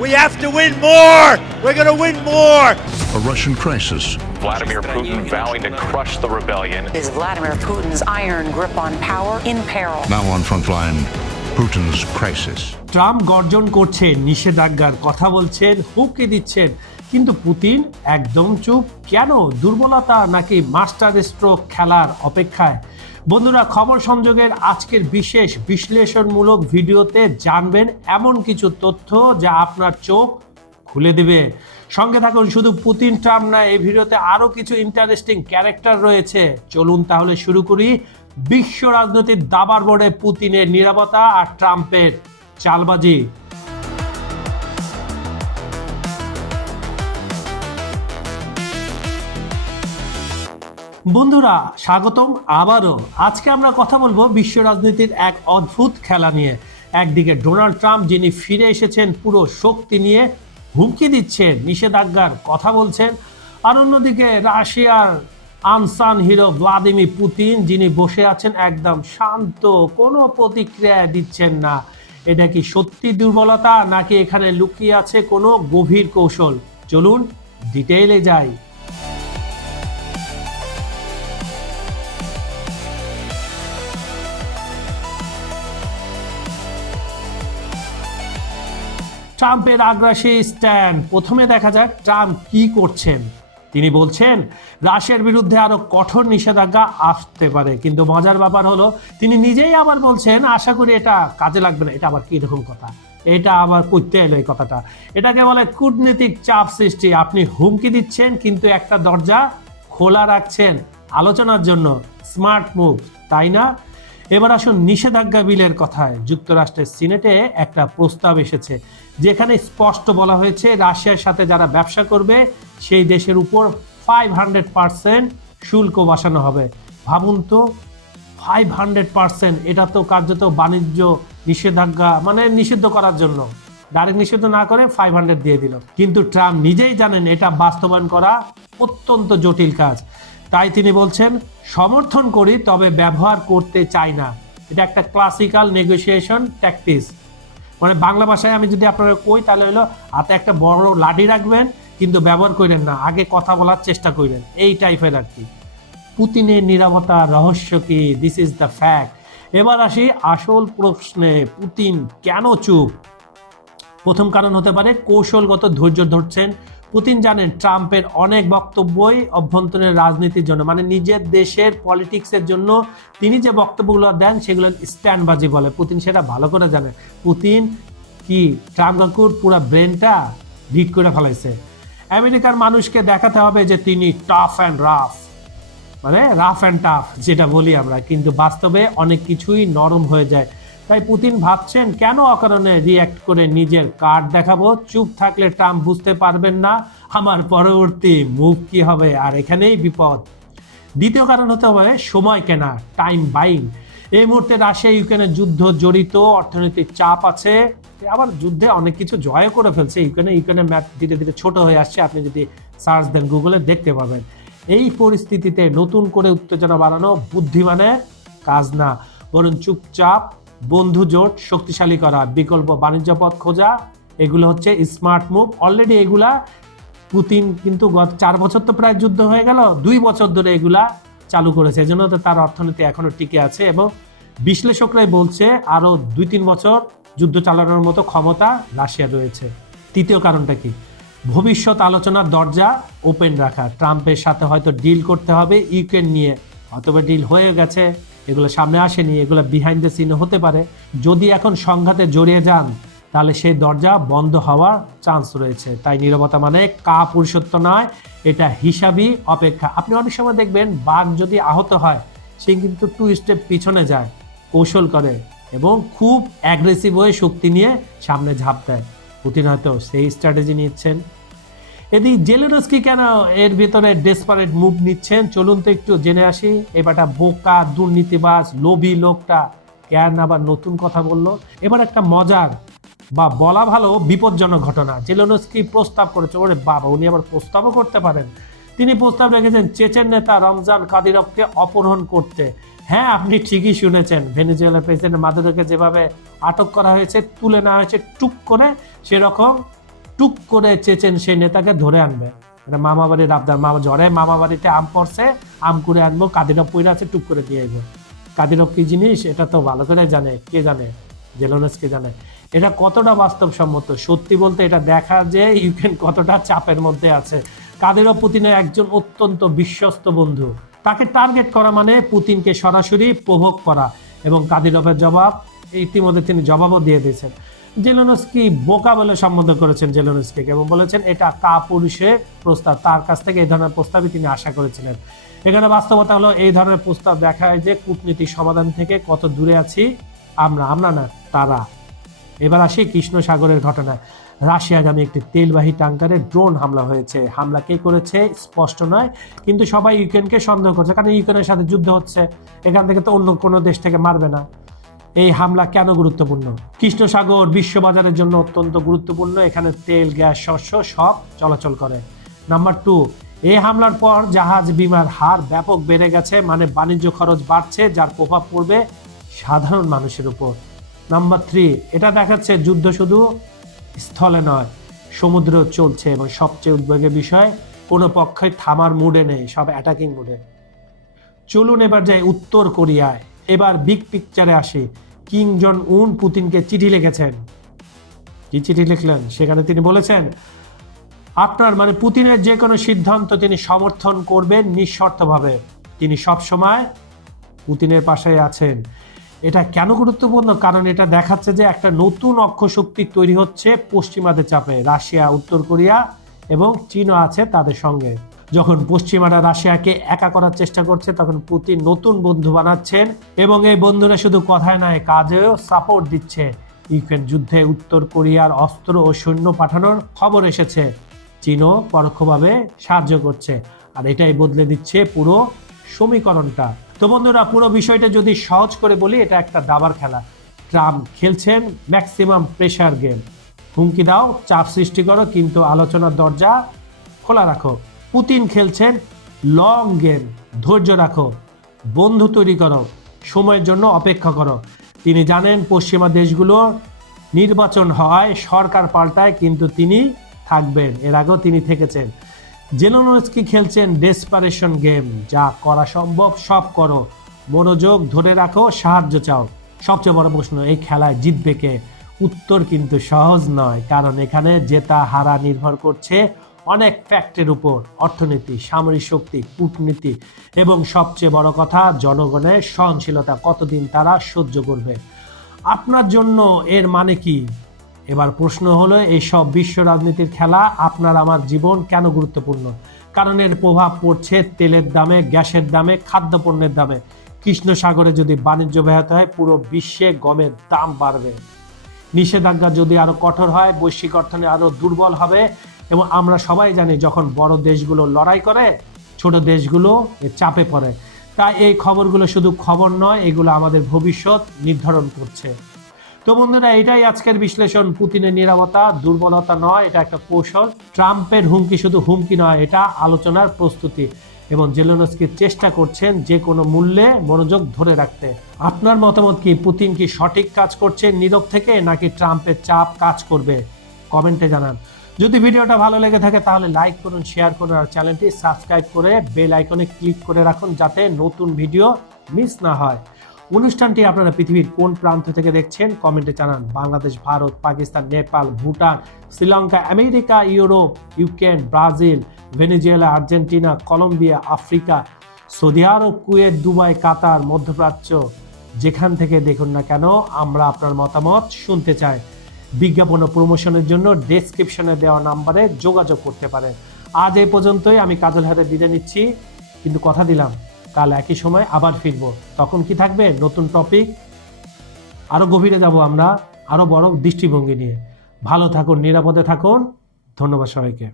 We have to win more. We're going to win more. A Russian crisis. Vladimir Putin vowing to crush the rebellion. Is Vladimir Putin's iron grip on power in peril? Now on Frontline, Putin's crisis. Trump গর্জন করছেন, নিষেধাজ্ঞার কথা বলছেন, হুমকি দিচ্ছেন, কিন্তু Putin একদম চুপ কেন? দুর্বলতা নাকি মাস্টার স্ট্রোক খেলার অপেক্ষায়? বন্ধুরা, খবর সংযোগের আজকের বিশেষ বিশ্লেষণমূলক ভিডিওতে জানবেন এমন কিছু তথ্য যা আপনার চোখ খুলে দিবে। সঙ্গে থাকুন। শুধু পুতিন ট্রাম্প না, এই ভিডিওতে আরও কিছু ইন্টারেস্টিং ক্যারেক্টার রয়েছে। চলুন তাহলে শুরু করি। বিশ্ব রাজনীতির দাবার বোর্ডে পুতিনের নীরবতা আর ট্রাম্পের চালবাজি। বন্ধুরা, স্বাগতম আবারও। আজকে আমরা কথা বলবো বিশ্ব রাজনীতির এক অদ্ভুত খেলা নিয়ে। একদিকে ডোনাল্ড ট্রাম্প, যিনি ফিরে এসেছেন পুরো শক্তি নিয়ে, হুমকি দিচ্ছেন, নিষেধাজ্ঞার কথা বলছেন, আর অন্যদিকে রাশিয়ার আনসান হিরো ভ্লাদিমির পুতিন, যিনি বসে আছেন একদম শান্ত, কোনো প্রতিক্রিয়া দিচ্ছেন না। এটা কি সত্যি দুর্বলতা নাকি এখানে লুকিয়ে আছে কোনো গভীর কৌশল? চলুন ডিটেইলে যাই। ট্রাম্পের আগ্রাসী স্ট্যান্ড। প্রথমে দেখা যাক ট্রাম্প কি করছেন। তিনি বলছেন রাশিয়ার বিরুদ্ধে আরো কঠোর নিষেধাজ্ঞা আসতে পারে, কিন্তু মজার ব্যাপার হলো তিনি নিজেই আবার বলছেন আশা করি এটা কাজে লাগবে না। এটা আবার কি রকম কথা? এটা আবার করতে এলো এই কথাটা? এটাকে বলে কূটনীতিক চাপ সৃষ্টি। আপনি হুমকি দিচ্ছেন কিন্তু একটা দরজা খোলা রাখছেন আলোচনার জন্য। স্মার্ট মুভ, তাই না? এবার আসুন নিষেধাজ্ঞা বিলের কথায়। যুক্তরাষ্ট্রের সিনেটে একটা প্রস্তাব এসেছে যেখানে স্পষ্ট বলা হয়েছে রাশিয়ার সাথে যারা ব্যবসা করবে সেই দেশের উপর 500% শুল্ক বসানো হবে। ভাবুন তো, 500%! এটা তো কার্যত বাণিজ্য নিষেধাজ্ঞা, মানে নিষিদ্ধ করার জন্য। ডাইরেক্ট নিষিদ্ধ না করে 500 দিয়ে দিল। কিন্তু ট্রাম্প নিজেই জানেন এটা বাস্তবায়ন করা অত্যন্ত জটিল কাজ। তাই তিনি বলছেন সমর্থন করি তবে ব্যবহার করতে চাই না। এটা একটা ক্লাসিক্যাল নেগোসিয়েশন ট্যাকটিক্স। মানে বাংলা ভাষায় আমি যদি আপনারা কই তাহলে হলো হাতে একটা বড় লাঠি রাখবেন কিন্তু ব্যবহার করেন না, আগে কথা বলার চেষ্টা করেন, এই টাইপের আর কি। পুতিনের নীরবতা রহস্য কি? This is the fact. এবার আসি আসল প্রশ্নে, পুতিন কেন চুপ? প্রথম কারণ হতে পারে কৌশলগত ধৈর্য ধরছেন। পুতিন জানেন ট্রাম্পের অনেক বক্তব্যই অভ্যন্তরীণ রাজনীতির জন্য, মানে নিজের দেশের পলিটিক্সের জন্য তিনি যে বক্তব্যগুলো দেন সেগুলো স্ট্যান্ডবাজি বলে। পুতিন সেটা ভালো করে জানে। পুতিন কি ট্রাম্প কাকুর পুরো ব্রেনটা রিড করে ফেলাইছে। আমেরিকার মানুষকে দেখাতে হবে যে তিনি টাফ অ্যান্ড রাফ, মানে রাফ অ্যান্ড টাফ যেটা বলি আমরা, কিন্তু বাস্তবে অনেক কিছুই নরম হয়ে যায়। তাই পুতিন ভাবছেন কেন অকারণে রিয়্যাক্ট করে নিজের কার্ড দেখাবো। চুপ থাকলে ট্রাম্প বুঝতে পারবেন না আমার পরবর্তী মুভ কি হবে, আর এখানেই বিপদ। দ্বিতীয় কারণ হতে হবে সময় কেনা, টাইম বাইং। এই মুহূর্তে রাশিয়া ইউক্রেনের যুদ্ধ জড়িত, অর্থনৈতিক চাপ আছে, আবার যুদ্ধে অনেক কিছু জয় করে ফেলছে ইউক্রেনের ম্যাপ ধীরে ধীরে ছোট হয়ে আসছে। আপনি যদি সার্চ দেন গুগলে দেখতে পাবেন। এই পরিস্থিতিতে নতুন করে উত্তেজনা বাড়ানো বুদ্ধিমানের কাজ না, বরং চুপচাপ বন্ধু জোট শক্তিশালী করা, বিকল্প বাণিজ্য পথ খোঁজা, এগুলো হচ্ছে স্মার্ট মুভ। অলরেডি এগুলা পুতিন কিন্তু গত 4 বছর তো প্রায় যুদ্ধ হয়ে গেল, 2 বছর ধরে এগুলা চালু করেছে। এজন্য তো তার অর্থনীতি এখনো টিকে আছে এবং বিশ্লেষকরাই বলছে আরো 2-3 বছর যুদ্ধ চালানোর মতো ক্ষমতা রাশিয়া রয়েছে। তৃতীয় কারণটা কি? ভবিষ্যৎ আলোচনার দরজা ওপেন রাখা। ট্রাম্পের সাথে হয়তো ডিল করতে হবে ইউক্রেন নিয়ে, অথবা ডিল হয়ে গেছে, এগুলো সামনে আসেনি, এগুলো বিহাইন্ড দ্য সিনে হতে পারে। যদি এখন সংঘাতে জড়িয়ে যান তাহলে সেই দরজা বন্ধ হওয়ার চান্স রয়েছে। তাই নীরবতা মানে পুরুষত্ব নয়, এটা হিসাবই অপেক্ষা। আপনি অনেক সময় দেখবেন বাঘ যদি আহত হয় সে কিন্তু 2 স্টেপ পিছনে যায়, কৌশল করে এবং খুব অ্যাগ্রেসিভ হয়ে শক্তি নিয়ে সামনে ঝাঁপ দেয়। পুতিন হয়তো সেই স্ট্র্যাটেজি নিচ্ছেন। এদিকে জেলেনস্কি কেন এর ভিতরে ডেসপারেট মুভ নিচ্ছেন? চলুন তো একটু জেনে আসি। এবারটা বোকা, দুর্নীতিবাজ, লোভী লোকটা কেন আবার নতুন কথা বললো? এবার একটা মজার বা বলা ভালো বিপজ্জনক ঘটনা। জেলেনস্কি প্রস্তাব করেছে, ওরে বাবা, উনি আবার প্রস্তাবও করতে পারেন। তিনি প্রস্তাব রেখেছেন চেচেন নেতা রমজান কাদিরভকে অপহরণ করতে। হ্যাঁ, আপনি ঠিকই শুনেছেন। ভেনেজুয়েলার প্রেসিডেন্ট মাদুরোকে যেভাবে আটক করা হয়েছে, তুলে নেওয়া হয়েছে টুক করে, সেরকম টুক করে চেচেন সেই নেতাকে ধরে আনবে। এটা মামা বাড়ির আবদার, মামা জ্বরে মামা বাড়িতে আম পড়ছে, আম করে আনবো, কাদিরভ পইরা আছে, টুক করে দিয়ে আইবো। কাদিরভ কি জিনিস এটা তো ভালো করে জানে, কে জানে? জেলেনস্কি জানে। এটা কতটা বাস্তবসম্মত? সত্যি বলতে এটা দেখা যে ইউক্রেন কতটা চাপের মধ্যে আছে। কাদিরভ পুতিনের একজন অত্যন্ত বিশ্বস্ত বন্ধু, তাকে টার্গেট করা মানে পুতিনকে সরাসরি প্রভোগ করা, এবং কাদিরভের জবাব ইতিমধ্যে তিনি জবাবও দিয়ে দিয়েছেন। জেলেনস্কি বোকা বলে সম্বোধন করেছেন জেলেনস্কিকে এবং বলেছেন এটা কাপুরুষের প্রস্তাব, তার কাছ থেকে এই ধরনের প্রস্তাবই তিনি আশা করেছিলেন। এখানে বাস্তবতা হলো এই ধরনের প্রস্তাব দেখায় যে কূটনীতিক সমাধান থেকে কত দূরে আছি আমরা না, তারা। এবার আসি কৃষ্ণ সাগরের ঘটনায়। রাশিয়াগামী একটি তেলবাহী ট্যাঙ্কারে ড্রোন হামলা হয়েছে। হামলা কে করেছে স্পষ্ট নয়, কিন্তু সবাই ইউক্রেনকে সন্দেহ করছে, কারণ ইউক্রেনের সাথে যুদ্ধ হচ্ছে, এখান থেকে তো অন্য কোনো দেশ থেকে মারবে না। এই হামলা কেন গুরুত্বপূর্ণ? কৃষ্ণ সাগর বিশ্ববাজারের জন্য অত্যন্ত গুরুত্বপূর্ণ, এখানে তেল, গ্যাস, শস্য সব চলাচল করে। নাম্বার 2, এই হামলার পর জাহাজ বিমার হার ব্যাপক বেড়ে গেছে, মানে বাণিজ্য খরচ বাড়ছে, যার প্রভাব পড়বে সাধারণ মানুষের উপর। নাম্বার 3, এটা দেখাচ্ছে যুদ্ধ শুধু স্থলে নয়, সমুদ্রেও চলছে, এবং সবচেয়ে উদ্বেগের বিষয় কোনো পক্ষই থামার মুডে নেই, সব অ্যাটাকিং মুডে। চলুন এবার যাই উত্তর কোরিয়ায়। এবার বিগ পিকচারে আসি। কিম জন উন পুতিনকে চিঠি লিখেছেন। কি চিঠি লিখলেন? সেখানে তিনি বলেছেন আপনার মানে পুতিনের যে কোনো সিদ্ধান্ত তিনি সমর্থন করবেন নিঃশর্তভাবে, তিনি সবসময় পুতিনের পাশে আছেন। এটা কেন গুরুত্বপূর্ণ? কারণ এটা দেখাচ্ছে যে একটা নতুন অক্ষশক্তি তৈরি হচ্ছে পশ্চিমাদের চাপে। রাশিয়া, উত্তর কোরিয়া এবং চীনও আছে তাদের সঙ্গে। যখন পশ্চিমারা রাশিয়াকে একা করার চেষ্টা করছে, তখন পুতিন নতুন বন্ধু বানাচ্ছেন, এবং এই বন্ধুরা শুধু কথায় নয় কাজেও সাপোর্ট দিচ্ছে। ইউক্রেন যুদ্ধে উত্তর কোরিয়ার অস্ত্র ও সৈন্য পাঠানোর খবর এসেছে, চীনও পরোক্ষভাবে সাহায্য করছে, আর এটাই বদলে দিচ্ছে পুরো সমীকরণটা। তো বন্ধুরা, পুরো বিষয়টা যদি সহজ করে বলি, এটা একটা দাবার খেলা। ট্রাম্প খেলছেন ম্যাক্সিমাম প্রেসার গেম, হুমকি দাও, চাপ সৃষ্টি করো, কিন্তু আলোচনার দরজা খোলা রাখো। পুতিন খেলছেন লং গেম, ধৈর্য রাখো, বন্ধু তৈরি করো, সময়ের জন্য অপেক্ষা করো। তিনি জানেন পশ্চিমা দেশগুলোর নির্বাচন হয়, সরকার পাল্টায়, কিন্তু তিনি থাকবেন। এর আগেও তিনি থেকেছেন। জেলেনস্কি খেলছেন ডেসপারেশন গেম, যা করা সম্ভব সব করো, মনোযোগ ধরে রাখো, সাহায্য চাও। সবচেয়ে বড় প্রশ্ন, এই খেলায় জিতবে কে? উত্তর কিন্তু সহজ নয়, কারণ এখানে জেতা হারা নির্ভর করছে অনেক ফ্যাক্টের উপর, অর্থনীতি, সামরিক শক্তি, কূটনীতি, এবং সবচেয়ে বড় কথা জনগণের সহনশীলতা, কতদিন তারা সহ্য করবে। আপনার জন্য এর মানে কি? এবার প্রশ্ন হলো, এইসব বিশ্ব রাজনীতির খেলা আপনার আমার জীবন কেন গুরুত্বপূর্ণ? কারণ এর প্রভাব পড়ছে তেলের দামে, গ্যাসের দামে, খাদ্যপণ্যের দামে। কৃষ্ণ সাগরে যদি বাণিজ্য ব্যাহত হয়, পুরো বিশ্বে গমের দাম বাড়বে। নিষেধাজ্ঞা যদি আরো কঠোর হয়, বৈশ্বিক অর্থনীতি আরো দুর্বল হবে, এবং আমরা সবাই জানি যখন বড় দেশগুলো লড়াই করে, ছোট দেশগুলো চাপে পড়ে। তাই এই খবরগুলো শুধু খবর নয়, এগুলো আমাদের ভবিষ্যৎ নির্ধারণ করছে। তো বন্ধুরা, এটাই আজকের বিশ্লেষণ। পুতিনের নীরবতা দুর্বলতা নয়, এটা একটা কৌশল। ট্রাম্পের হুমকি শুধু হুমকি নয়, এটা আলোচনার প্রস্তুতি, এবং জেলেনস্কি চেষ্টা করছেন যে কোনো মূল্যে মনোযোগ ধরে রাখতে। আপনার মতামত কি? পুতিন কি সঠিক কাজ করছেন নীরব থেকে, নাকি ট্রাম্পের চাপ কাজ করবে? কমেন্টে জানান। যদি ভিডিওটা ভালো লেগে থাকে তাহলে লাইক করুন, শেয়ার করুন, আর চ্যানেলটি সাবস্ক্রাইব করে বেল আইকনে ক্লিক করে রাখুন, যাতে নতুন ভিডিও মিস না হয়। অনুষ্ঠানটি আপনারা পৃথিবীর কোন প্রান্ত থেকে দেখছেন কমেন্টে জানান। Bangladesh, Bharat, Pakistan, Nepal, Bhutan, Sri Lanka, America, Europe, Ukraine, Brazil, Venezuela, Argentina, Colombia, Africa, Saudi Arab, Kuwait, Dubai, Qatar, মধ্যপ্রাচ্য, যেখান থেকে দেখুন না কেন, আমরা আপনার মতামত শুনতে চাই। বিজ্ঞাপন ও প্রমোশনের জন্য ডেসক্রিপশনে দেওয়া নাম্বারে যোগাযোগ করতে পারেন। আজ এই পর্যন্তই। আমি কাজল হাতে বিদায় নিচ্ছি, কিন্তু কথা দিলাম কাল একই সময় আবার ফিরবো। তখন কি থাকবে? নতুন টপিক, আরো গভীরে যাব আমরা, আরো বড় দৃষ্টিভঙ্গি নিয়ে। ভালো থাকুন, নিরাপদে থাকুন। ধন্যবাদ সবাইকে।